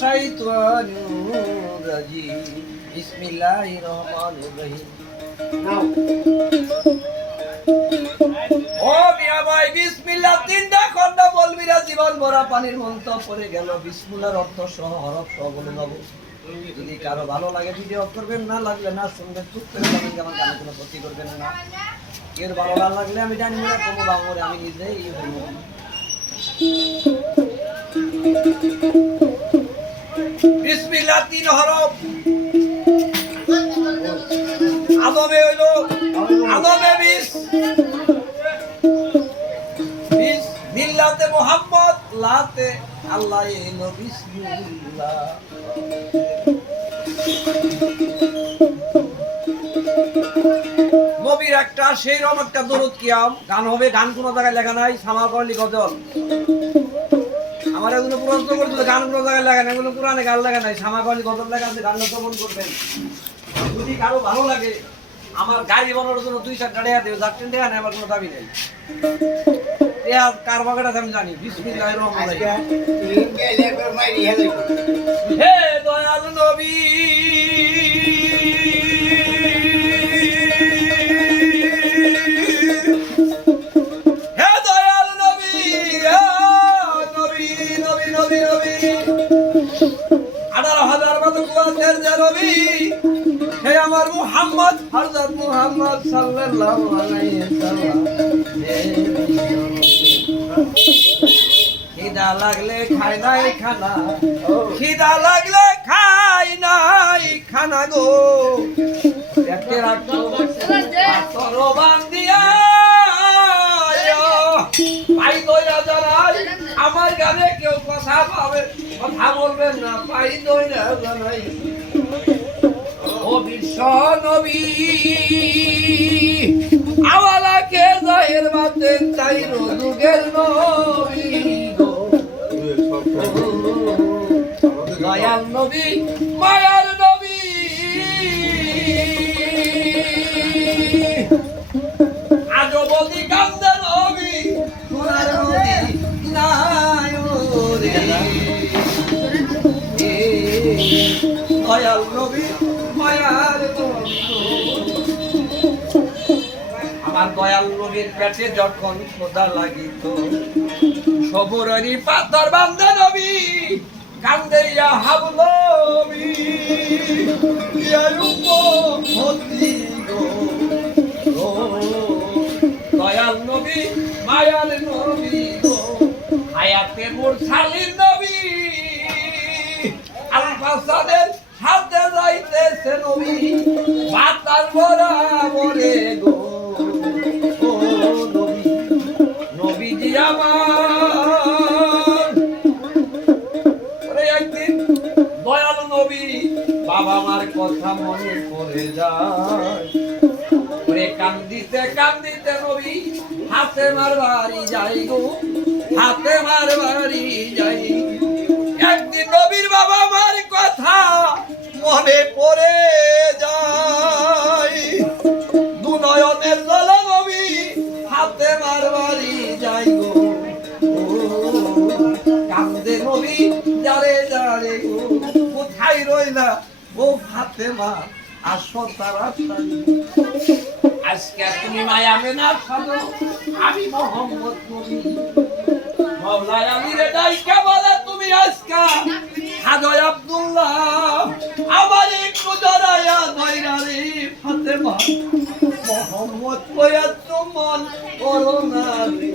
শাইতানির রাজিম বিসমিল্লাহির রহমানির রহিম নাও ও মিয়া ভাই বিসমিল্লাহ তিনটা খন্ড বলবি না জীবন ভরা পানির মন্ত্র পড়ে গেল বিসমিল্লাহর অর্থ সহ হরফ সহ বলে নেব যদি কারো ভালো লাগে ভিডিও অফ করবেন না লাগলে না শুনবেন চুপ করে যাবেন আমার গানে কোনো ক্ষতি করবেন না এর ভালো না লাগলে আমি জানি না কোনো বাংলায় আমি নিজেই বলবো বিসমিল্লাহ তিন হরফ আদমে হইলো আদমে বিস মিল্লাতে মুহাম্মদ লাতে আল্লাহ এলো বিসমিল্লাহ নবীর একটা সেই রকম একটা দরুদ কিয়াম গান হবে গান কোনো জায়গায় লেখা নাই সামা করলি গজল আমার এগুলো প্রশ্ন করছিল গান কোনো জায়গায় লেখা নাই এগুলো কোরআনে গান লেখা নাই সামা করলি গজল লেখা আছে গান শ্রবণ করবেন যদি কারো ভালো লাগে আমার গাড়ি বানানোর জন্য 2-4 টাকা দেবে যাচ্ছেন টাকা নেই আমার কোনো দাবি নেই কার বাগাটা আমি জানি বিসমিল্লাহির রহমানির রহিম হে দয়াল নবী হে দয়াল নবী নবী নবী নবী নবী 18,000 মতো কুয়াতের যে নবী হে আমার মুহাম্মদ হযরত মুহাম্মদ সাল্লাল্লাহু আলাইহি ওয়াসাল্লাম খিদা লাগলে খাই নাই খানা খিদা লাগলে খাই নাই খানা গো পেটে রাখো পাথর বান্ধিয়া পাই দইরা জানাই আমার গানে কেউ কথা পাবে কথা বলবেন না পাই দইরা জানাই ও বিশ্ব নবী আওয়ালাকে জাহের বাতেন চাই রোজুগের নবী গো দয়াল নবী মায়ার নবী আজও বলি কান্দে নবী তোমার নবী নাই রে দয়াল নবী মায়ার আমার দয়াল নবীর পেটে যখন খোদা লাগিত সবরেরই পাথর বান্ধে নবী কান্দে ইয়া হাবলবি ইয়া রূপমতি গো দয়াল নবী মায়ার নবী গো হায়াতে মুরসালিন নবী আল ফাসাদের সাথে যাইতেছে নবী বাতার ভরা মরে গো ও নবী নবীজি আমার ওরে একদিন দয়াল নবী বাবা মার কথা মনে পড়ে যায় ওরে কান্দিতে কান্দিতে নবী হাতে মার বাড়ি যাই গো হাতে মার বাড়ি যাই একদিন নবীর বাবা মার কথা মনে পড়ে যায় দু নয়নের জলে নবী হাতে মার বাড়ি যাই গো কান্দে নবী যারে যারে গো কোথায় রইলা ও ফাতেমা আসো তাড়াতাড়ি আজকে তুমি মায়া মেনা সাধো আমি মোহাম্মদ নবী মাওলানা আলীরে ডাইকা বলে তুমি আজকা হাজয় আব্দুল্লাহ আমার একটু জড়ায়া দইরা রে ফাতেমা মোহাম্মদ কয়া তোমার করোনা রে